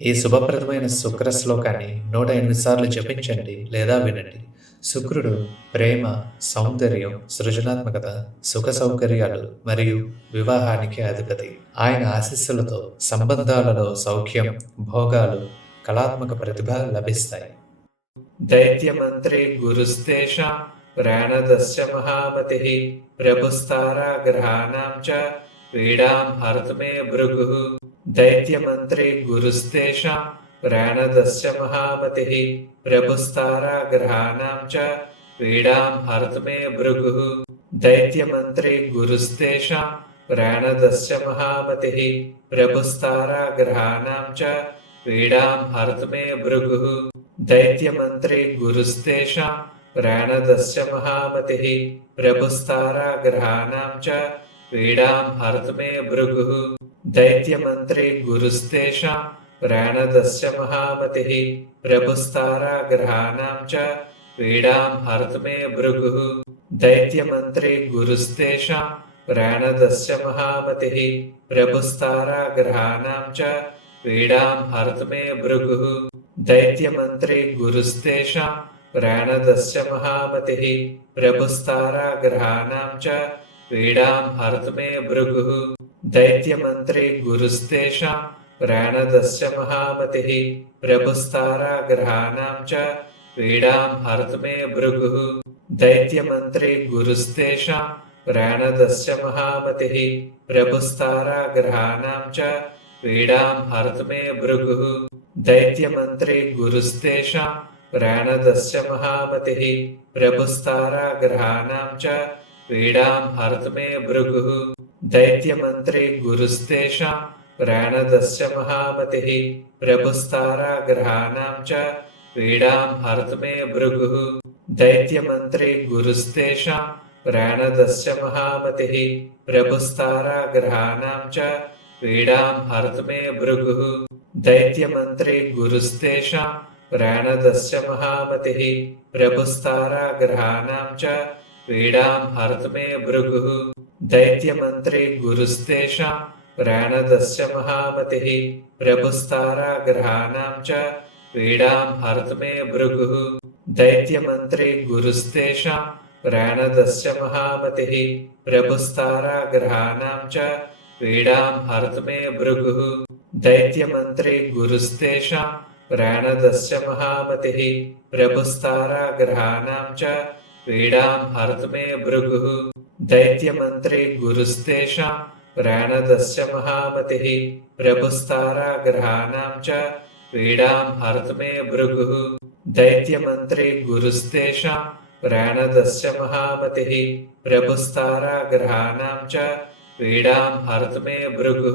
ఈ శుభప్రదమైన శుక్ర శ్లోకాన్ని 108 సార్లు జపించండి లేదా వినండి. శుక్రుడు ప్రేమ, సౌందర్యం, సృజనాత్మకత, సుఖ సౌకర్యాలు మరియు వివాహానికి అధిపతి. ఆయన ఆశీస్సులతో సంబంధాలలో సౌఖ్యం, భోగాలు, కళాత్మక ప్రతిభ లభిస్తాయి. దైత్యమంత్రే గురుస్తేషాం ప్రాణదస్య మహామతిః ప్రభుస్తారాగ్రహాణాం చ పీడాం హర్తుమే భృగుః. దైత్యమంత్రే గురుస్తేషాం ప్రాణదస్య మహామతిః ప్రభుస్తారాగ్రహాణాం చ పీడాం హర్తుమే భృగుః. దైత్యమంత్రే గురుస్తేషాం ప్రాణదస్య మహామతిః ప్రభుస్తారాగ్రహాణాం చ పీడాం హర్తుమే భృగుః. దైత్యమంత్రే గురుస్తేషాం ప్రాణదస్య మహామతిః ప్రభుస్తారాగ్రహాణాం చ పీడాం హర్తుమే భృగుః. దైత్యమంత్రే గురుస్తేషాం ప్రాణదస్య మహామతిః ప్రభుస్తారాగ్రహాణాం చ పీడాం హర్తుమే భృగుః. దైత్యమంత్రే గురుస్తేషాం ప్రాణదస్య మహామతిః ప్రభుస్తారాగ్రహాణాం చ పీడాం హర్తుమే భృగుః. దైత్యమంత్రే గురుస్తేషాం ప్రాణదస్య మహామతిః ప్రభుస్తారాగ్రహాణాం చ పీడాం హర్తుమే భృగుః. దైత్యమంత్రే గురుస్తేషాం ప్రాణదస్య మహామతిః ప్రభుస్తారాగ్రహాణాం చ పీడాం హర్తుమే భృగుః. దైత్యమంత్రే గురుస్తేషాం ప్రాణదస్య మహామతిః ప్రభుస్తారాగ్రహాణాం చ పీడాం హర్తుమే భృగుః. దైత్యమంత్రే గురుస్తేషాం ప్రాణదస్య మహామతిః ప్రభుస్తారాగ్రహాణాం చ పీడాం హర్తుమే భృగుః. దైత్యమంత్రే గురుస్తేషాం ప్రాణదస్య మహామతిః ప్రభుస్తారాగ్రహాణాం చ పీడాం హర్తుమే భృగుః. దైత్యమంత్రే గురుస్తేషాం ప్రాణదస్య మహామతిః ప్రభుస్తారాగ్రహాణాం చ పీడాం హర్తుమే భృగుః. దైత్యమంత్రే గురుస్తేషాం ప్రాణదస్య మహామతిః ప్రభుస్తారాగ్రహాణాం చ పీడాం హర్తుమే భృగుః. దైత్యమంత్రే గురుస్తేషాం ప్రాణదస్య మహామతిః ప్రభుస్తారాగ్రహాణాం చ పీడాం హర్తుమే భృగుః. దైత్యమంత్రే గురుస్తేషాం ప్రాణదస్య మహామతిః ప్రభుస్తారాగ్రహాణాం చ పీడాం హర్తుమే భృగుః. దైత్యమంత్రే గురుస్తేషాం ప్రాణదస్య మహామతిః ప్రభుస్తారాగ్రహాణాం చ పీడాం హర్తుమే భృగుః. దైత్యమంత్రే గురుస్తేషాం ప్రాణదస్య మహామతిః ప్రభుస్తారాగ్రహాణాం చ పీడాం హర్తుమే భృగుః. దైత్యమంత్రే గురుస్తేషాం ప్రాణదస్య మహామతిః ప్రభుస్తారాగ్రహాణాం చ పీడాం హర్తుమే భృగుః.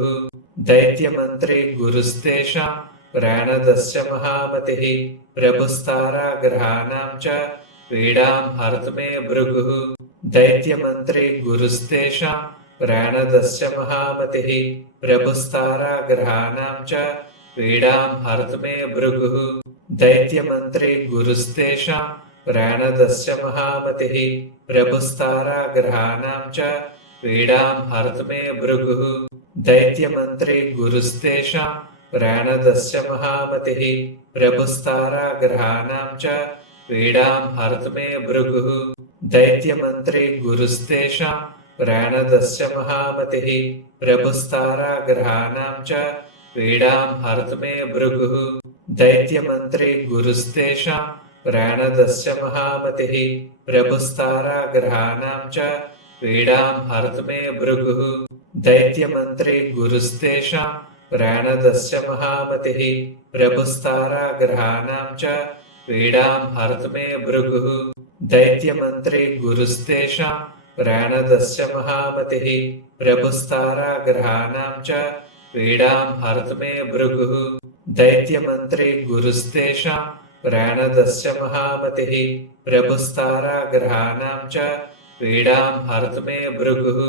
దైత్యమంత్రే గురుస్తేషాం ప్రాణదస్య మహామతిః ప్రభుస్తారాగ్రహాణాం చ పీడాం హర్తుమే భృగుః. దైత్యమంత్రే గురుస్తేషాం ప్రాణదస్య మహామతిః ప్రభుస్తారాగ్రహాణాం చ పీడాం హర్తుమే భృగుః. దైత్యమంత్రే గురుస్తేషాం ప్రాణదస్య మహామతిః ప్రభుస్తారాగ్రహాణాం చ పీడాం హర్తుమే భృగుః. దైత్యమంత్రే గురుస్తేషాం ప్రాణదస్య మహామతిః ప్రభుస్తారాగ్రహాణాం చ పీడాం హర్తుమే భృగుః. దైత్యమంత్రే గురుస్తేషాం ప్రాణదస్య మహామతిః ప్రభుస్తారాగ్రహాణాం చ పీడాం హర్తుమే భృగుః. దైత్యమంత్రే గురుస్తేషాం ప్రాణదస్య మహామతిః ప్రభుస్తారాగ్రహాణాం చ పీడాం హర్తుమే భృగుః. దైత్యమంత్రే గురుస్తేషాం ప్రాణదస్య మహామతిః ప్రభుస్తారాగ్రహాణాం చ పీడాం హర్తుమే భృగుః. దైత్యమంత్రే గురుస్తేషాం ప్రాణదస్య మహామతిః ప్రభుస్తారాగ్రహాణాం చ పీడాం హర్తుమే భృగుః. దైత్యమంత్రే గురుస్తేషాం ప్రాణదస్య మహామతిః ప్రభుస్తారాగ్రహాణాం చ పీడాం హర్తుమే భృగుః.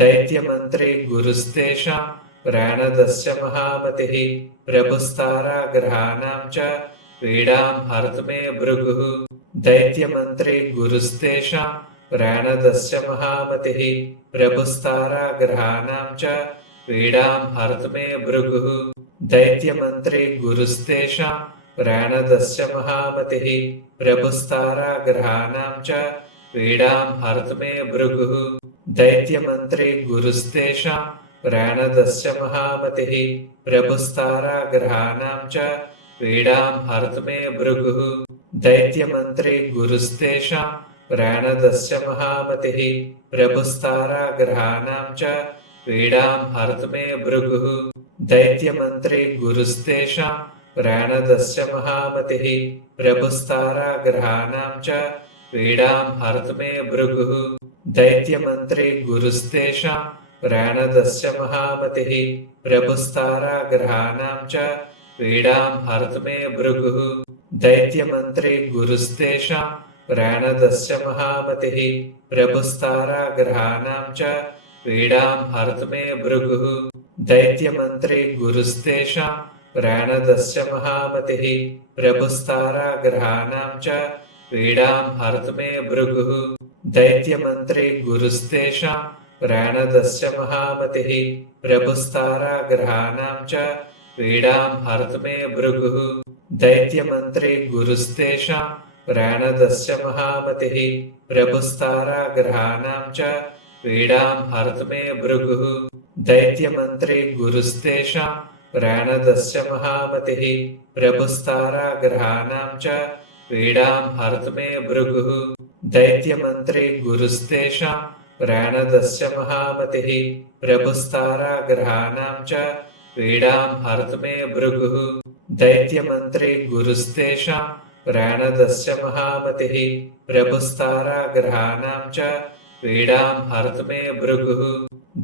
దైత్యమంత్రే గురుస్తేషాం ప్రాణదస్య మహామతిః ప్రభుస్తారాగ్రహాణాం చ పీడాం హర్తుమే భృగుః. దైత్యమంత్రే గురుస్తేషాం ప్రాణదస్య మహామతిః ప్రభుస్తారాగ్రహాణాం చ పీడాం హర్తుమే భృగుః. दैत्यमन्त्रे गुरुस्तेषां प्राणदस्य महामतिः प्रभुस्ताराग्रहाणां च पीडां हर्तुमे भृगुः दैत्यमन्त्रे गुरुस्तेषां प्राणदस्य महामतिः प्रभुस्ताराग्रहाणां च पीडां हर्तुमे भृगुः दैत्यमन्त्रे गुरुस्तेषां प्राणदस्य महामतिः प्रभुस्ताराग्रहाणां च पीडां हर्तुमे भृगुः दैत्यमन्त्रे गुरुस्तेषां प्राणदस्य महामतिः प्रभुस्ताराग्रहाणां च पीडां हर्तुमे भृगुः दैत्यमन्त्रे गुरुस्तेषां प्राणदस्य महामतिः प्रभुस्ताराग्रहाणां च पीडां हर्तुमे भृगुः दैत्यमन्त्रे गुरुस्तेषां प्राणदस्य महामतिः प्रभुस्ताराग्रहाणां च पीडां हर्तुमे भृगुः दैत्यमन्त्रे गुरुस्तेषां प्राणदस्य महामतिः प्रभुस्ताराग्रहाणां च पीडां हर्तुमे भृगुः दैत्यमन्त्रे गुरुस्तेषां प्राणदस्य महामतिः प्रभुस्ताराग्रहाणां च पीडां हर्तुमे भृगुः दैत्यमन्त्रे गुरुस्तेषां प्राणदस्य महामतिः प्रभुस्ताराग्रहाणां च पीडां हर्तुमे भृगुः दैत्यमन्त्रे गुरुस्तेषां प्राणदस्य महामतिः प्रभुस्ताराग्रहाणां च पीडां हर्तुमे भृगुः दैत्यमन्त्रे गुरुस्तेषां प्राणदस्य महामतिः प्रभुस्ताराग्रहाणां च पीडां हर्तुमे भृगुः दैत्यमन्त्रे गुरुस्तेषां प्राणदस्य महामतिः प्रभुस्ताराग्रहाणां च पीडां हर्तुमे भृगुः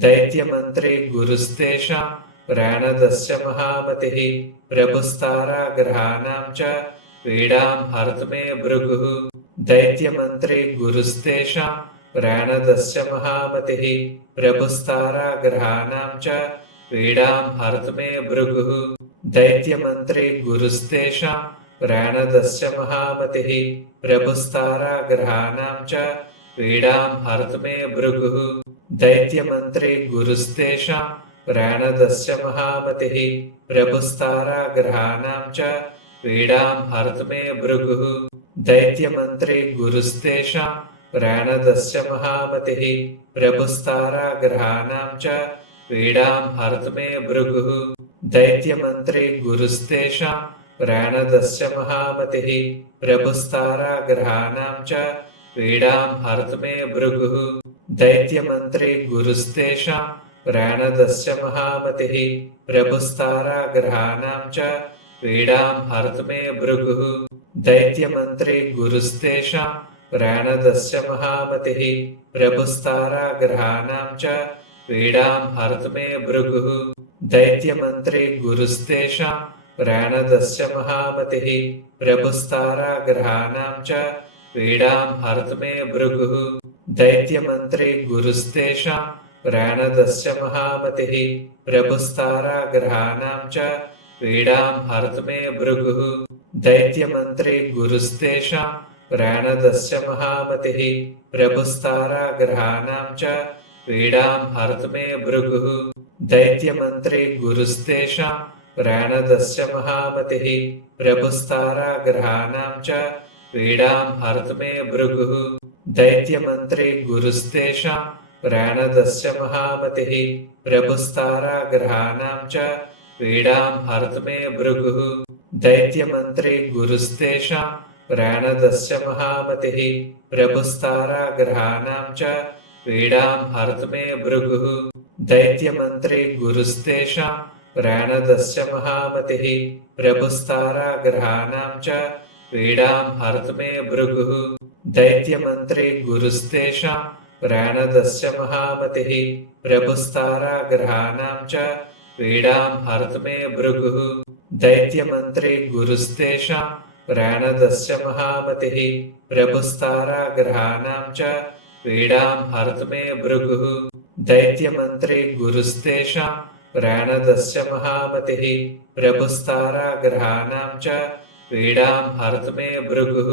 दैत्यमन्त्रे गुरुस्तेषां प्राणदस्य महामतिः प्रभुस्ताराग्रहाणां च पीडां हर्तुमे भृगुः दैत्यमन्त्रे गुरुस्तेषां प्राणदस्य महामतिः प्रभुस्ताराग्रहाणां च पीडां हर्तुमे भृगुः दैत्यमन्त्रे गुरुस्तेषां प्राणदस्य महामतिः प्रभुस्ताराग्रहाणां च पीडां हर्तुमे भृगुः दैत्यमन्त्रे गुरुस्तेषां प्राणदस्य महामतिः प्रभुस्ताराग्रहाणां च पीडां हर्तुमे भृगुः दैत्यमन्त्रे गुरुस्तेषां प्राणदस्य महामतिः प्रभुस्ताराग्रहाणां च पीडां हर्तुमे भृगुः दैत्यमन्त्रे गुरुस्तेषां प्राणदस्य महामतिः प्रभुस्ताराग्रहाणां च पीडां हर्तुमे भृगुः दैत्यमन्त्रे गुरुस्तेषां प्राणदस्य महामतिः प्रभुस्ताराग्रहाणां च पीडां हर्तुमे भृगुः दैत्यमन्त्रे गुरुस्तेषां प्राणदस्य महामतिः प्रभुस्ताराग्रहाणां च पीडां हर्तुमे भृगुः दैत्यमन्त्रे गुरुस्तेषां प्राणदस्य महामतिः प्रभुस्ताराग्रहाणां च पीडां हर्तुमे भृगुः दैत्यमन्त्रे गुरुस्तेषां प्राणदस्य महामतिः प्रभुस्ताराग्रहाणां च पीडां हर्तुमे भृगुः दैत्यमन्त्रे गुरुस्तेषां प्राणदस्य महामतिः प्रभुस्ताराग्रहाणां च पीडां हर्तुमे भृगुः दैत्यमन्त्रे गुरुस्तेषां प्राणदस्य महामतिः प्रभुस्ताराग्रहाणां च पीडां हर्तुमे भृगुः दैत्यमन्त्रे गुरुस्तेषां प्राणदस्य महामतिः प्रभुस्ताराग्रहाणां च पीडां हर्तुमे भृगुः दैत्यमन्त्रे गुरुस्तेषां प्राणदस्य महामतिः प्रभुस्ताराग्रहाणां च पीडां हर्तुमे भृगुः दैत्यमन्त्रे गुरुस्तेषां प्राणदस्य महामतिः प्रभुस्ताराग्रहाणां च पीडां हर्तुमे भृगुः दैत्यमन्त्रे गुरुस्तेषां प्राणदस्य महामतिः प्रभुस्ताराग्रहाणां च पीडां हर्तुमे भृगुः दैत्यमन्त्रे गुरुस्तेषां प्राणदस्य महामतिः प्रभुस्ताराग्रहाणां च पीडां हर्तुमे भृगुः दैत्यमन्त्रे गुरुस्तेषां प्राणदस्य महामतिः प्रभुस्ताराग्रहाणां च पीडां हर्तुमे भृगुः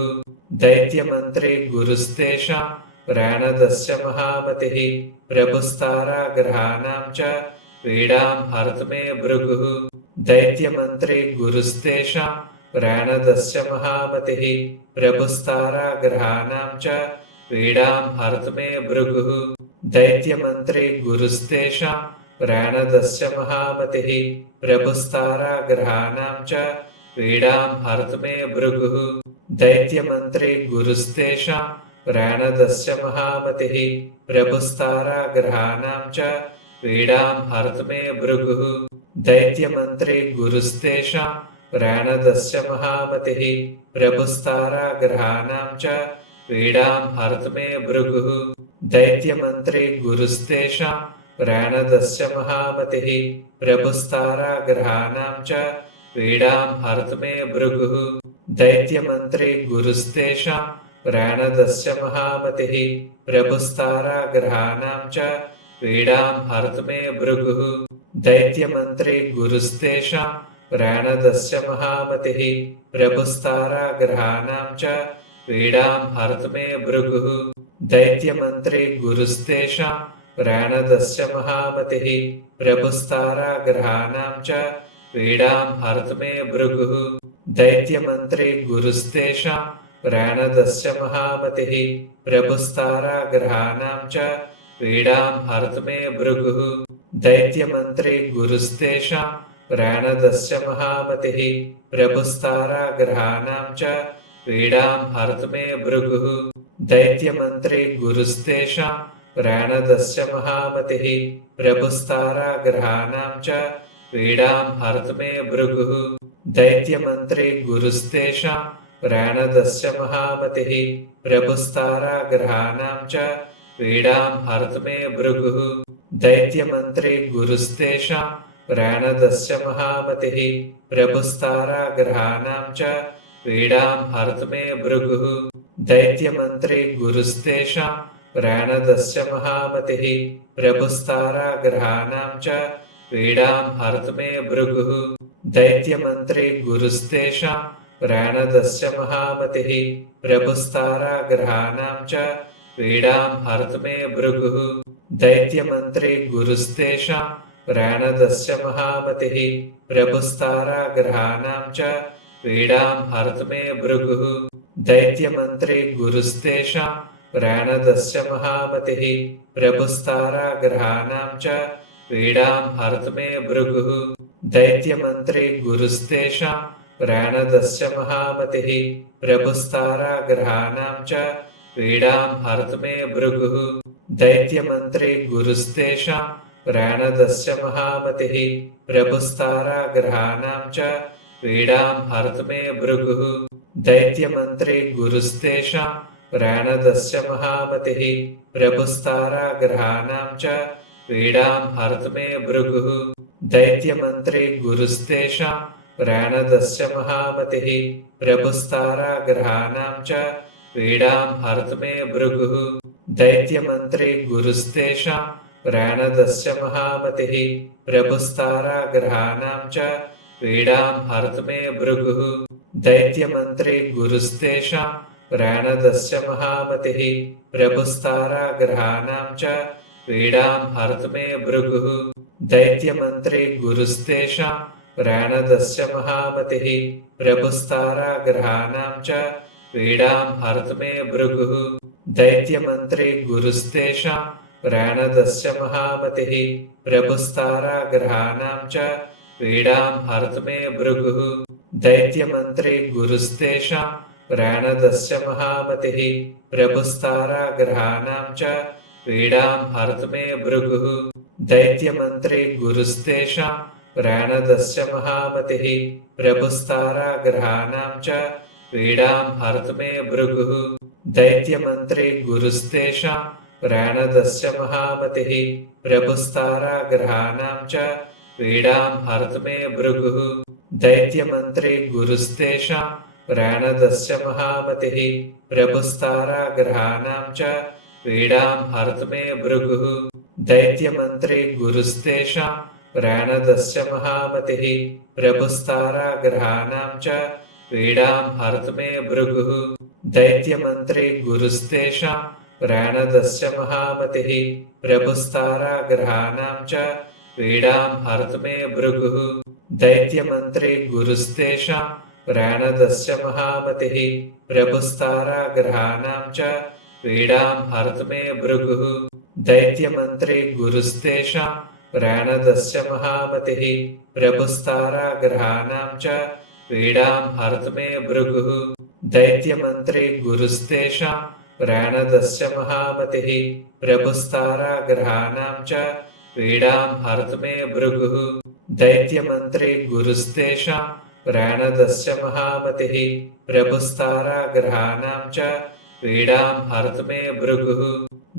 दैत्यमन्त्रे गुरुस्तेषां प्राणदस्य महामतिः प्रभुस्ताराग्रहाणां च पीडां हरतु मे भृगुः दैत्यमन्त्रे गुरुस्तेषां प्राणदस्य महामतिः प्रभुस्ताराग्रहाणां च पीडां हरतु मे भृगुः दैत्यमन्त्रे गुरुस्तेषां प्राणदस्य महामतिः प्रभुस्ताराग्रहाणां च पीडां हरतु मे भृगुः दैत्यमन्त्रे गुरुस्तेषां प्राणदस्य महामतिः प्रभुस्ताराग्रहाणां च पीडां हरतु मे भृगुः दैत्यमन्त्रे गुरुस्तेषां प्राणदस्य महामतिः प्रभुस्ताराग्रहाणां च पीडां हरतु मे भृगुः दैत्यमन्त्रे गुरुस्तेषां प्राणदस्य महामतिः प्रभुस्ताराग्रहाणां च पीडां हरतु मे भृगुः दैत्यमन्त्रे गुरुस्तेषां प्राणदस्य महामतिः प्रभुस्ताराग्रहाणां च पीडां हरतु मे भृगुः दैत्यमन्त्रे गुरुस्तेषां प्राणदस्य महामतिः प्रभुस्ताराग्रहाणां च पीडां हरतु मे भृगुः दैत्यमन्त्रे गुरुस्तेषां प्राणदस्य महामतिः प्रभुस्ताराग्रहाणां च पीडां हरतु मे भृगुः दैत्यमन्त्रे गुरुस्तेषां प्राणदस्य महामतिः प्रभुस्ताराग्रहाणां च पीडां हरतु मे भृगुः दैत्यमन्त्रे गुरुस्तेषां प्राणदस्य महामतिः प्रभुस्ताराग्रहाणां च पीडां हरतु मे भृगुः दैत्यमन्त्रे गुरुस्तेषां प्राणदस्य महामतिः प्रभुस्ताराग्रहाणां च पीडां हरतु मे भृगुः दैत्यमन्त्रे गुरुस्तेषां प्राणदस्य महामतिः प्रभुस्ताराग्रहाणां च पीडां हरतु मे भृगुः दैत्यमन्त्रे गुरुस्तेषां प्राणदस्य महामतिः प्रभुस्ताराग्रहाणां च पीडां हरतु मे भृगुः दैत्यमन्त्रे गुरुस्तेषां प्राणदस्य महामतिः प्रभुस्ताराग्रहाणां च पीडां हरतु मे भृगुः दैत्यमन्त्रे गुरुस्तेषां प्राणदस्य महामतिः प्रभुस्ताराग्रहाणां च पीडां हरतु मे भृगुः दैत्यमन्त्रे गुरुस्तेषां प्राणदस्य महामतिः प्रभुस्ताराग्रहाणां च पीडां हरतु मे भृगुः दैत्यमन्त्रे गुरुस्तेषां प्राणदस्य महामतिः प्रभुस्ताराग्रहाणां च पीडां हरतु मे भृगुः दैत्यमन्त्रे गुरुस्तेषां प्राणदस्य महामतिः प्रभुस्ताराग्रहाणां च पीडां हरतु मे भृगुः दैत्यमन्त्रे गुरुस्तेषां प्राणदस्य महामतिः प्रभुस्ताराग्रहाणां च पीडां हरतु मे भृगुः दैत्यमन्त्रे गुरुस्तेषां प्राणदस्य महामतिः प्रभुस्ताराग्रहाणां च पीडां हरतु मे भृगुः दैत्यमन्त्रे गुरुस्तेषां प्राणदस्य महामतिः प्रभुस्ताराग्रहाणां च पीडां हरतु मे भृगुः दैत्यमन्त्रे गुरुस्तेषां प्राणदस्य महामतिः प्रभुस्ताराग्रहाणां च पीडां हरतु मे भृगुः दैत्यमन्त्रे गुरुस्तेषां प्राणदस्य महामतिः प्रभुस्ताराग्रहाणां च पीडां हरतु मे भृगुः दैत्यमन्त्रे गुरुस्तेषां प्राणदस्य महामतिः प्रभुस्ताराग्रहाणां च पीडां हरतु मे भृगुः दैत्यमन्त्रे गुरुस्तेषां प्राणदस्य महामतिः प्रभुस्ताराग्रहाणां च पीडां हरतु मे भृगुः दैत्यमन्त्रे गुरुस्तेषां प्राणदस्य महामतिः प्रभुस्ताराग्रहाणां च पीडां हरतु मे भृगुः दैत्यमन्त्रे गुरुस्तेषां प्राणदस्य महामतिः प्रभुस्ताराग्रहाणां च पीडां हरतु मे भृगुः दैत्यमन्त्रे गुरुस्तेषां प्राणदस्य महामतिः प्रभुस्ताराग्रहाणां च पीडां हरतु मे भृगुः दैत्यमन्त्रे गुरुस्तेषां प्राणदस्य महामतिः प्रभुस्ताराग्रहाणां च पीडां हरतु मे भृगुः दैत्यमन्त्रे गुरुस्तेषां प्राणदस्य महामतिः प्रभुस्ताराग्रहाणां च पीडां हरतु मे भृगुः दैत्यमन्त्रे गुरुस्तेषां प्राणदस्य महामतिः प्रभुस्ताराग्रहाणां च पीडां हरतु मे भृगुः दैत्यमन्त्रे गुरुस्तेषां प्राणदश्च महामतिः प्रभुस्ताराग्रहाणां च पीडां हरतु मे भृगुः दैत्यमन्त्रे गुरुस्तेषां प्राणदश्च महामतिः प्रभुस्ताराग्रहाणां च पीडां हरतु मे भृगुः दैत्यमन्त्रे गुरुस्तेषां प्राणदश्च महामतिः प्रभुस्ताराग्रहाणां च पीडां हरतु मे भृगुः दैत्यमन्त्रे गुरुस्तेषां प्राणदश्च महामतिः प्रभुस्ताराग्रहाणां च पीडां हरतु मे भृगुः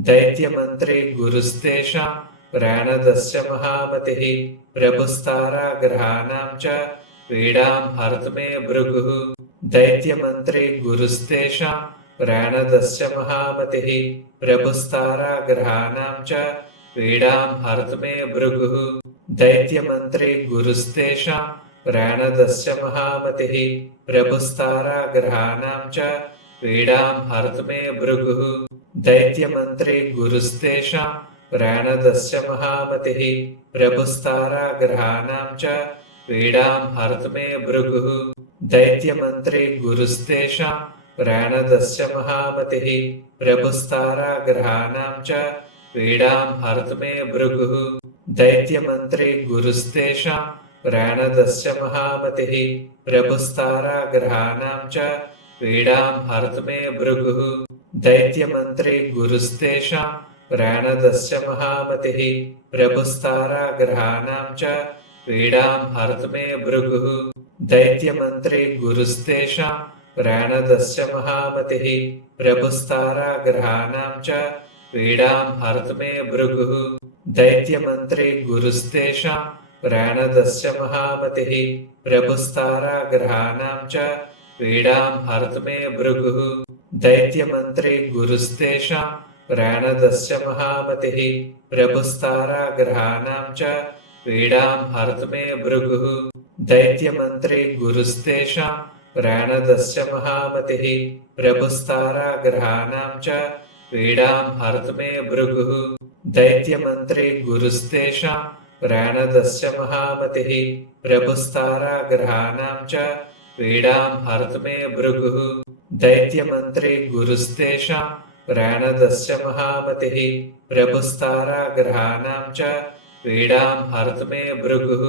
दैत्यमन्त्रे गुरुस्तेषां प्राणदश्च महामतिः प्रभुस्ताराग्रहाणां च पीडां हरतु मे भृगुः दैत्यमन्त्रे गुरुस्तेषां प्राणदश्च महामतिः प्रभुस्ताराग्रहाणां च पीडां हरतु मे भृगुः दैत्यमन्त्रे गुरुस्तेषां प्राणदश्च महामतिः प्रभुस्ताराग्रहाणां च पीडां हरतु मे भृगुः दैत्यमन्त्रे गुरुस्तेषां प्राणदश्च महामतिः प्रभुस्ताराग्रहाणां च पीडां हरतु मे भृगुः दैत्यमन्त्रे गुरुस्तेषां प्राणदश्च महामतिः प्रभुस्ताराग्रहाणां च पीडां हरतु मे भृगुः दैत्यमन्त्रे गुरुस्तेषां प्राणदश्च महामतिः प्रभुस्ताराग्रहाणां च पीडां हरतु मे भृगुः दैत्यमन्त्रे गुरुस्तेषां प्राणदश्च महामतिः प्रभुस्ताराग्रहाणां च पीडां हरतु मे भृगुः दैत्यमन्त्रे गुरुस्तेषां प्राणदश्च महामतिः प्रभुस्ताराग्रहाणां च पीडां हरतु मे भृगुः दैत्यमन्त्रे गुरुस्तेषां प्राणदश्च महामतिः प्रभुस्ताराग्रहाणां च पीडां हरतु मे भृगुः दैत्यमन्त्रे गुरुस्तेषां प्राणदश्च महामतिः प्रभुस्ताराग्रहाणां च पीडां हरतु मे भृगुः दैत्यमन्त्रे गुरुस्तेषां प्राणदश्च महामतिः प्रभुस्ताराग्रहाणां च पीडां हरतु मे भृगुः दैत्यमन्त्रे गुरुस्तेषां प्राणदश्च महामतिः प्रभुस्ताराग्रहाणां च पीडां हरतु मे भृगुः दैत्यमन्त्रे गुरुस्तेषां प्राणदश्च महामतिः प्रभुस्ताराग्रहाणां च पीडां हरतु मे भृगुः